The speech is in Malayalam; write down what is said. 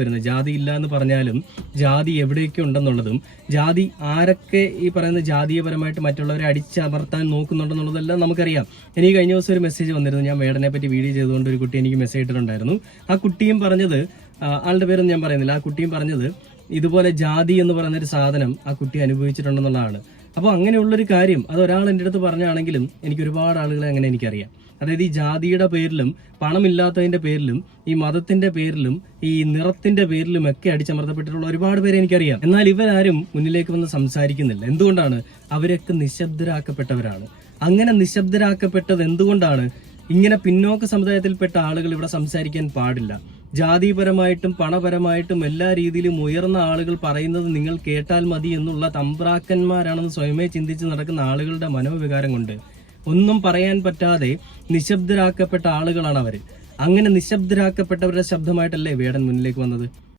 വരുന്നത്. ജാതി ഇല്ല എന്ന് പറഞ്ഞാലും ജാതി എവിടെയൊക്കെ ഉണ്ടെന്നുള്ളതും ജാതി ആരൊക്കെ ഈ പറയുന്ന ജാതീയപരമായിട്ട് മറ്റുള്ളവരെ അടിച്ചമർത്താൻ നോക്കുന്നുണ്ടെന്നുള്ളതെല്ലാം നമുക്കറിയാം. എനിക്ക് കഴിഞ്ഞ ദിവസം ഒരു മെസ്സേജ് വന്നിരുന്നു. ഞാൻ വേടനെ പറ്റി വീഡിയോ ചെയ്തുകൊണ്ട് ഒരു കുട്ടി എനിക്ക് മെസ്സേജ് ഇട്ടിട്ടുണ്ടായിരുന്നു. ആ കുട്ടിയും പറഞ്ഞത്, ആളുടെ പേരൊന്നും ഞാൻ പറയുന്നില്ല, ആ കുട്ടിയും പറഞ്ഞത് ഇതുപോലെ ജാതി എന്ന് പറയുന്ന ഒരു സാധനം ആ കുട്ടി അനുഭവിച്ചിട്ടുണ്ടെന്നുള്ളതാണ്. അപ്പോൾ അങ്ങനെയുള്ളൊരു കാര്യം അത് ഒരാൾ എൻ്റെ അടുത്ത് പറഞ്ഞാണെങ്കിലും എനിക്ക് ഒരുപാട് ആളുകളെ അങ്ങനെ എനിക്കറിയാം. അതായത് ഈ ജാതിയുടെ പേരിലും പണമില്ലാത്തതിന്റെ പേരിലും ഈ മതത്തിന്റെ പേരിലും ഈ നിറത്തിന്റെ പേരിലും ഒക്കെ അടിച്ചമർത്തപ്പെട്ടിട്ടുള്ള ഒരുപാട് പേരെ എനിക്കറിയാം. എന്നാൽ ഇവരാരും മുന്നിലേക്ക് വന്ന് സംസാരിക്കുന്നില്ല. എന്തുകൊണ്ടാണ്? അവരൊക്കെ നിശബ്ദരാക്കപ്പെട്ടവരാണ്. അങ്ങനെ നിശബ്ദരാക്കപ്പെട്ടത് എന്തുകൊണ്ടാണ്? ഇങ്ങനെ പിന്നോക്ക സമുദായത്തിൽപ്പെട്ട ആളുകൾ ഇവിടെ സംസാരിക്കാൻ പാടില്ല. ജാതിപരമായിട്ടും പണപരമായിട്ടും എല്ലാ രീതിയിലും ഉയർന്ന ആളുകൾ പറയുന്നത് നിങ്ങൾ കേട്ടാൽ മതി എന്നുള്ള തമ്പ്രാക്കന്മാരാണെന്ന് സ്വയമേ ചിന്തിച്ച് നടക്കുന്ന ആളുകളുടെ മനോവികാരം കൊണ്ട് ഒന്നും പറയാൻ പറ്റാതെ നിശബ്ദരാക്കപ്പെട്ട ആളുകളാണ് അവര്. അങ്ങനെ നിശബ്ദരാക്കപ്പെട്ടവരുടെ ശബ്ദമായിട്ടല്ലേ വേടൻ മുന്നിലേക്ക് വന്നത്?